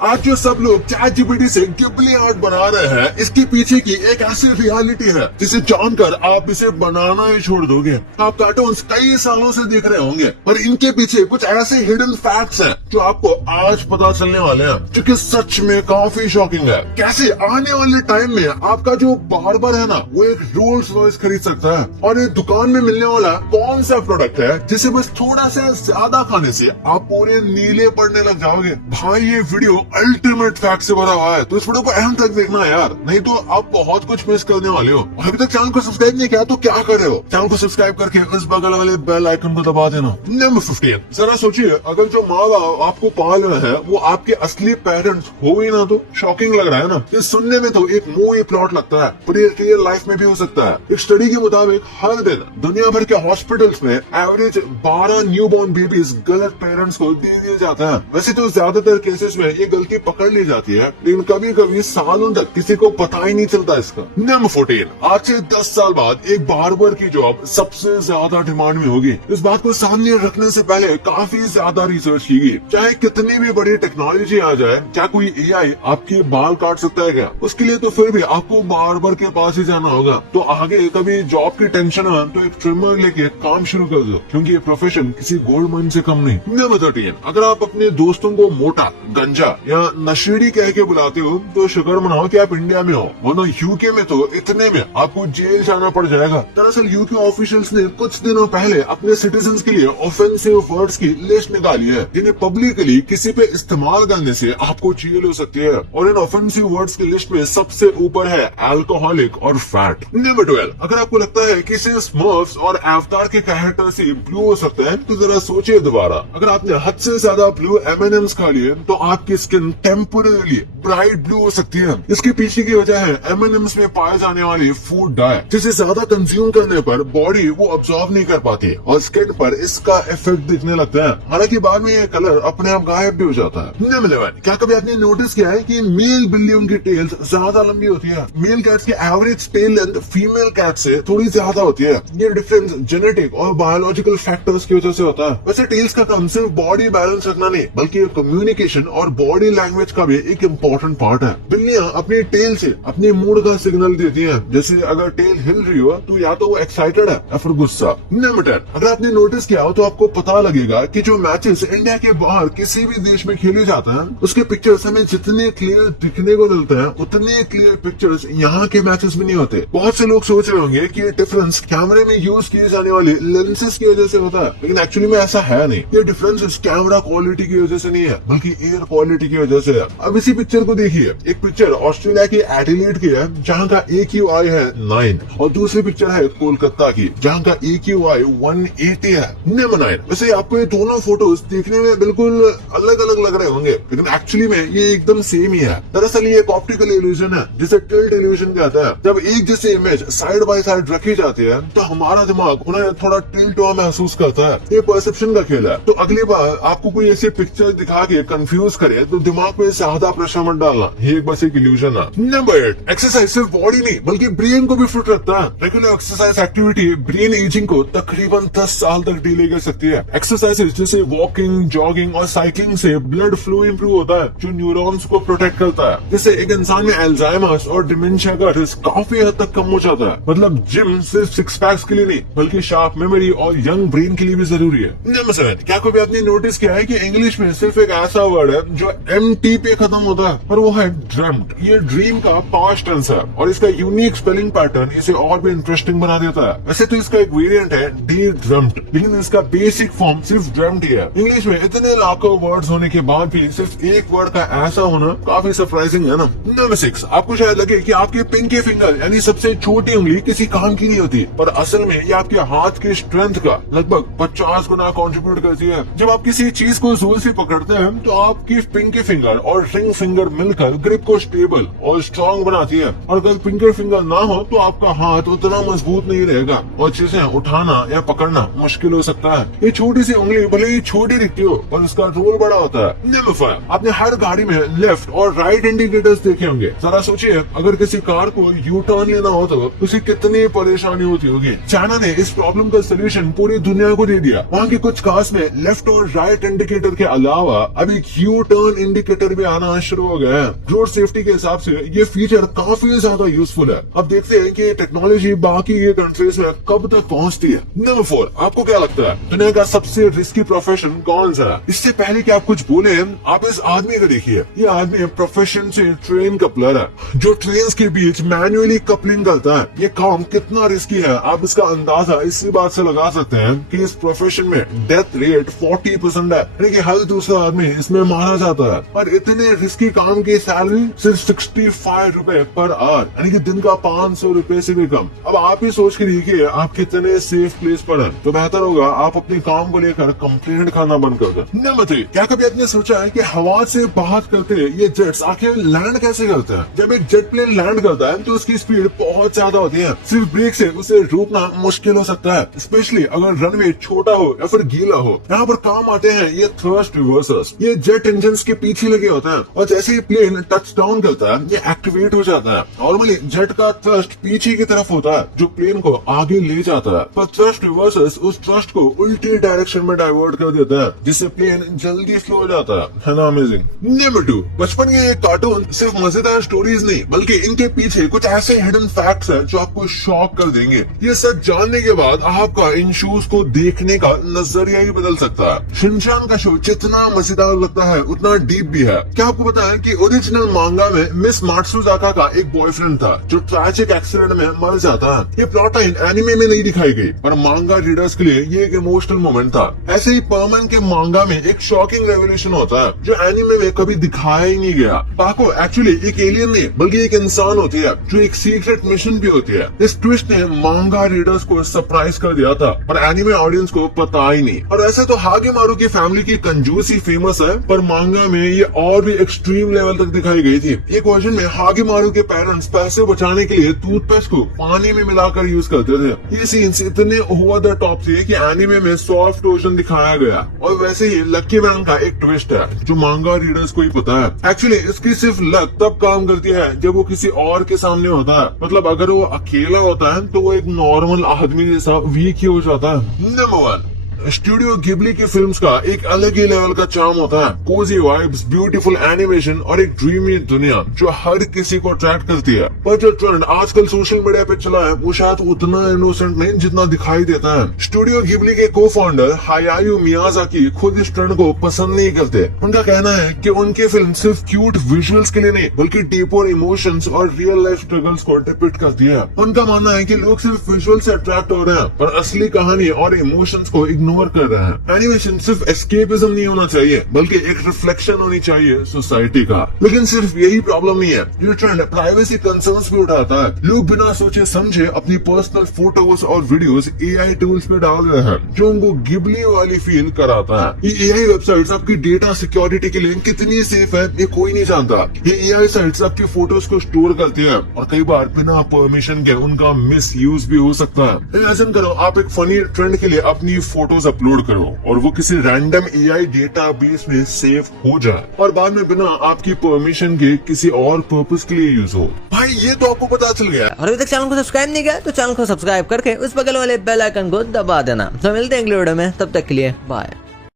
आज जो सब लोग ChatGPT से गिबली आर्ट बना रहे हैं, इसके पीछे की एक ऐसी रियलिटी है जिसे जानकर आप इसे बनाना ही छोड़ दोगे। आप कार्टून्स कई सालों से देख रहे होंगे, पर इनके पीछे कुछ ऐसे हिडन फैक्ट्स हैं जो आपको आज पता चलने वाले हैं, जो कि सच में काफी शॉकिंग है। कैसे आने वाले टाइम में आपका जो बार्बर है ना, वो एक रोल्स रॉयस खरीद सकता है, और एक दुकान में मिलने वाला कौन सा प्रोडक्ट है जिसे बस थोड़ा सा ज्यादा खाने से आप पूरे नीले पड़ने लग जाओगे। भाई ये वीडियो अल्टीमेट फैक्ट से भरा हुआ है, तो इस वीडियो को एंड तक देखना है यार, नहीं तो आप बहुत कुछ मिस करने वाले हो। और अभी तक चैनल को सब्सक्राइब नहीं किया तो क्या कर रहे हो? चैनल को सब्सक्राइब करके उस बगल वाले बेल आइकन को दबा देना। नंबर 15, जरा सोचिए, अगर जो माँ बाप आपको पाल रहे हैं वो आपके असली पेरेंट्स हो ही ना, तो शॉकिंग लग रहा है ना। ये सुनने में तो एक मूवी प्लॉट लगता है, पर ये रियल लाइफ में भी हो सकता है। एक स्टडी के मुताबिक हर दिन दुनिया भर के हॉस्पिटल्स में एवरेज 12 न्यूबॉर्न बेबीज गलत पेरेंट्स को दे दिए जाते हैं। वैसे तो ज्यादातर केसेस में ये गलती पकड़ ली जाती है, लेकिन कभी कभी सालों तक किसी को पता ही नहीं चलता इसका। नंबर 14, आज से 10 साल बाद एक बार्बर की जॉब सबसे ज्यादा डिमांड में होगी। इस बात को सामने रखने से पहले काफी ज्यादा रिसर्च की गई। चाहे कितनी भी बड़ी टेक्नोलॉजी आ जाए, क्या कोई AI आपके बाल काट सकता है क्या? उसके लिए तो फिर भी आपको बार्बर के पास ही जाना होगा। तो आगे कभी जॉब की टेंशन हो तो एक ट्रिमर लेके काम शुरू कर दो, क्योंकि ये प्रोफेशन किसी गोल्ड माइन से कम नहीं। नंबर 13, अगर आप अपने दोस्तों को मोटा, गंजा या नशेड़ी कह के बुलाते हो तो शुक्र मनाओ कि आप इंडिया में हो, वरना यूके में तो इतने में आपको जेल जाना पड़ जाएगा। दरअसल यूके ऑफिशियल्स ने कुछ दिनों पहले अपने सिटीजन्स के लिए ऑफेंसिव वर्ड्स की लिस्ट निकाली है, जिन्हें पब्लिकली किसी पे इस्तेमाल करने से आपको जेल हो सकती है। और इन ऑफेंसिव वर्ड्स की लिस्ट में सबसे ऊपर है अल्कोहलिक और फैट। नंबर 12, अगर आपको लगता है कि सिर्फ स्मर्फ्स और अवतार के कैरेक्टर से ब्लू हो सकते हैं, तो जरा सोचिए दोबारा। अगर आपने हद से ज्यादा ब्लू M&Ms खा लिए तो आपकी स्किन टेम्पोरली ब्राइट ब्लू हो सकती है। इसके पीछे की वजह है M&Ms में पाए जाने वाली फूड डाई, जिसे ज्यादा कंज्यूम करने पर बॉडी वो अब्सॉर्ब नहीं कर पाती और स्किन पर इसका इफेक्ट दिखने लगता है। हालांकि बाद में ये कलर अपने आप गायब भी हो जाता है। नंबर 11, क्या कभी आपने नोटिस किया है कि मेल बिल्लियों की टेल्स ज्यादा लंबी होती है? मेल कैट्स की average tail length female cat से थोड़ी ज्यादा होती है। ये डिफरेंस जेनेटिक और बायोलॉजिकल फैक्टर्स की वजह से होता है। वैसे टेल्स का काम सिर्फ बॉडी बैलेंस रखना नहीं, बल्कि कम्युनिकेशन और बॉडी लैंग्वेज का भी एक इम्पोर्टेंट पार्ट है। बिल्लियां अपनी टेल से अपने मूड का सिग्नल देती हैं। जैसे अगर टेल हिल रही हो तो या तो वो एक्साइटेड है या फिर गुस्सा। नंबर 10, अगर आपने नोटिस किया हो तो आपको पता लगेगा कि जो मैचेस इंडिया के बाहर किसी भी देश में खेले जाते हैं, उसके पिक्चर्स हमें जितने क्लियर दिखने को मिलते हैं, उतने क्लियर पिक्चर्स यहाँ के मैचेस में नहीं होते। बहुत से लोग सोच रहे होंगे कि ये डिफरेंस कैमरे में यूज किए जाने वाले लेंसेज की वजह से होता है, लेकिन एक्चुअली में ऐसा है नहीं। ये डिफरेंस कैमरा क्वालिटी की वजह से नहीं है, बल्कि एयर क्वालिटी की वजह से है। अब इसी पिक्चर को देखिए, एक पिक्चर ऑस्ट्रेलिया की एडिलेड की है जहाँ का AQI है 9, और दूसरी पिक्चर है कोलकाता की जहाँ का AQI 180 है। नंबर 9, वैसे आपको ये दोनों फोटोज देखने में बिल्कुल अलग अलग लग रहे होंगे, लेकिन एक्चुअली में ये एकदम सेम ही है। दरअसल ये एक ऑप्टिकल इल्यूजन है, जिसे टिल्ट इल्यूजन कहते हैं। जब एक जैसी इमेज साइड बाय साइड रखी जाती है तो हमारा दिमाग उन्हें थोड़ा टिल्ट हुआ महसूस करता है। ये परसेप्शन का खेल है। तो अगली बार आपको कोई ऐसी पिक्चर दिखा के कंफ्यूज करे तो दिमाग पे ज्यादा प्रेशर मत डालना, ये बस एक इल्यूजन है। नंबर 8, एक्सरसाइज सिर्फ बॉडी नहीं बल्कि ब्रेन को भी फिट रखता है। Regular exercise activity brain ageing को तकरीबन 10 साल तक डिले कर सकती है। एक्सरसाइज जैसे वॉकिंग, जॉगिंग और साइकिलिंग से ब्लड फ्लो इंप्रूव होता है, जो न्यूरॉन्स को प्रोटेक्ट करता है। जिससे एक इंसान में अल्जाइमर्स और डिमेंशिया का रिस्क काफी हद तक कम हो जाता है। मतलब जिम सिर्फ सिक्स पैक्स के लिए नहीं, बल्कि शार्प मेमोरी और यंग ब्रेन के लिए भी जरूरी है। नंबर 7, क्या कभी आपने नोटिस किया है कि इंग्लिश में सिर्फ एक ऐसा वर्ड है जो MT पे खत्म होता है, और वो है ड्रीम्ड। ये ड्रीम का पास्ट टेंस है और इसका यूनिक स्पेलिंग पैटर्न इसे और भी इंटरेस्टिंग बना देता है। वैसे तो इसका एक वेरिएंट है डे ड्रीम्ड, लेकिन इसका बेसिक फॉर्म सिर्फ ड्रीम्ड ही है। इंग्लिश में इतने लाखों वर्ड्स होने के बाद भी सिर्फ एक वर्ड का ऐसा होना काफी सरप्राइजिंग है ना। नंबर 6, आपको शायद लगे कि आपके पिंकी फिंगर यानी सबसे छोटी उंगली किसी काम की नहीं होती, पर असल में ये आपके हाथ के स्ट्रेंथ का लगभग 50 गुना कंट्रीब्यूट करती है। जब आप किसी चीज को जोर से पकड़ते हैं तो आपकी पिंकी फिंगर और रिंग फिंगर मिलकर ग्रिप को स्टेबल और स्ट्रॉन्ग बनाती है। और अगर फिंगर ना हो तो आपका हाथ उतना मजबूत नहीं रहेगा और चीजें उठाना या पकड़ना मुश्किल हो सकता है। ये छोटी सी उंगली भले ही छोटी दिखती हो पर उसका रोल बड़ा होता है। नंबर 5, आपने हर गाड़ी में लेफ्ट और राइट इंडिकेटर्स देखे होंगे। जरा सोचिए अगर किसी कार को यू टर्न लेना हो तो उसे कितनी परेशानी होती होगी। चाइना ने इस प्रॉब्लम का सोल्यूशन पूरी दुनिया को दे दिया। वहाँ की कुछ कार्स में लेफ्ट और राइट इंडिकेटर के अलावा अब एक यू टर्न इंडिकेटर भी आना शुरू हो गया है। रोड सेफ्टी के हिसाब से ये फीचर काफी ज्यादा यूजफुल है। अब देखते हैं कि टेक्नोलॉजी बाकी ये कंट्रीज में कब तक पहुंचती है। नंबर 4, आपको क्या लगता है दुनिया का सबसे रिस्की प्रोफेशन कौन सा है? इससे पहले कि आप कुछ बोले, आप इस आदमी को देखिए। ये आदमी प्रोफेशन से ट्रेन कपलर है जो ट्रेन के बीच मैन्युअली कपलिंग करता है। ये काम कितना रिस्की है आप इसका अंदाजा इसी बात से लगा सकते हैं कि इस प्रोफेशन में डेथ रेट 40% है, यानी कि हर दूसरा आदमी इसमें मारा जाता है। और इतने रिस्की काम की सैलरी सिर्फ 65 रुपए पर आवर, यानी कि दिन का 500 रुपए से भी कम। अब आप ही सोच के देखिए आप कितने सेफ प्लेस पर हैं, तो बेहतर होगा आप अपने काम को लेकर कंप्लेंट खाना बंद कर दें। नंबर 3, क्या कभी आपने सोचा है कि हवा से बात करते ये जेट्स आखिर लैंड कैसे करते हैं? जब एक जेट प्लेन लैंड करता है तो उसकी स्पीड बहुत ज्यादा होती है। सिर्फ ब्रेक से उसे रोकना मुश्किल हो सकता है, स्पेशली अगर रनवे छोटा हो या फिर गीला हो। यहाँ पर काम आते हैं ये थ्रस्ट रिवर्सर्स। ये जेट इंजन के पीछे लगे होते हैं और जैसे ही प्लेन टच डाउन करता है ये एक्टिवेट हो जाता है। नॉर्मली जेट का थ्रस्ट पीछे की तरफ होता है जो प्लेन को आगे ले जाता है, पर थ्रस्ट रिवर्सर्स उस थ्रस्ट को उल्टी डायरेक्शन में डाइवर्ट कर देता है जिससे प्लेन जल्दी स्लो हो जाता है ना? अमेजिंग। नंबर 2, बचपन के ये कार्टून सिर्फ मजेदार स्टोरीज नहीं बल्कि इनके पीछे कुछ ऐसे हिडन फैक्ट्स हैं जो आपको शॉक कर देंगे। ये सच जानने के बाद आपका इन शोज को देखने का नजरिया ही बदल सकता है। शिनचैन का शो जितना मजेदार लगता है उतना डीप भी है। क्या आपको पता है कि ओरिजिनल मांगा में मिस मात्सुजाका का एक बॉयफ्रेंड था जो ट्रैजिक एक्सीडेंट में मर जाता है। ये प्लॉट लाइन एनिमे में नहीं दिखाई गई पर मांगा रीडर्स के लिए ये एक इमोशनल मोमेंट था। ऐसे ही परमन के मांगा में एक शॉकिंग रेवोल्यूशन होता है जो एनिमे में कभी दिखाया ही नहीं गया। पाको एक्चुअली एक एलियन नहीं बल्कि एक इंसान होती है जो एक सीक्रेट मिशन भी होती है। इस ट्विस्ट ने मांगा रीडर्स को सरप्राइज कर दिया था पर एनिमे ऑडियंस को पता ही नहीं। और ऐसे तो हागेमारू की फैमिली की कंजूसी फेमस है पर मांगा में ये और भी एक्सट्रीम लेवल तक दिखाई गई थी। एक वर्जन में हागेमारू के पेरेंट्स पैसे बचाने के लिए टूथपेस्ट को पानी में मिलाकर यूज करते थे। ये सीन्स इतने ओवर द टॉप थे कि एनिमे में सॉफ्ट ओशन दिखाया गया। और वैसे ही लकी मैन का एक ट्विस्ट है जो मांगा रीडर्स को ही पता है। एक्चुअली इसकी सिर्फ लक तब काम करती है जब वो किसी और के सामने होता है। मतलब अगर वो अकेला होता है तो वो एक नॉर्मल आदमी जैसा वीक ही हो जाता है। नंबर 1, स्टूडियो गिबली की फिल्म्स का एक अलग ही लेवल का चार्म होता है। कोजी वाइब्स, ब्यूटीफुल एनिमेशन और एक ड्रीमी दुनिया जो हर किसी को अट्रैक्ट करती है। पर जो ट्रेंड आजकल सोशल मीडिया पे चला है वो शायद उतना इनोसेंट नहीं जितना दिखाई देता है। स्टूडियो गिबली के को फाउंडर हायायू मियाजाकी खुद इस ट्रेंड को पसंद नहीं करते। उनका कहना है कि उनकी फिल्म सिर्फ क्यूट विजुअल्स के लिए नहीं बल्कि डीपर इमोशंस और रियल लाइफ स्ट्रगल्स को डिपिक्ट करती है। उनका मानना है कि लोग सिर्फ विजुअल से अट्रैक्ट हो रहे हैं पर असली कहानी और इमोशंस को इग्नोर कर रहे हैं। एनिमेशन सिर्फ एस्केपिज्म नहीं होना चाहिए बल्कि एक रिफ्लेक्शन होनी चाहिए सोसाइटी का। लेकिन सिर्फ यही प्रॉब्लम नहीं है, ये ट्रेंड प्राइवेसी कंसर्न्स भी उठाता है। लोग बिना सोचे समझे अपनी पर्सनल फोटोज और वीडियोस एआई टूल्स पे डाल रहे हैं जो उनको गिबली वाली फील कराता है। ये एआई वेबसाइट्स आपकी डेटा सिक्योरिटी के लिए कितनी सेफ है ये कोई नहीं जानता। ये एआई साइट्स आपकी फोटोज को स्टोर करती है और कई बार बिना परमिशन के उनका मिस यूज भी हो सकता है। इमेजिन करो आप एक फनी ट्रेंड के लिए अपनी फोटोज अपलोड करो और वो किसी रैंडम एआई डेटाबेस में सेव हो जाए और बाद में बिना आपकी परमिशन के किसी और पर्पस के लिए यूज हो। भाई ये तो आपको पता चल गया। और अभी तक चैनल को सब्सक्राइब नहीं किया तो चैनल को सब्सक्राइब करके उस बगल वाले बेल आइकन को दबा देना। तो मिलते हैं अगले वीडियो में, तब तक के लिए बाय।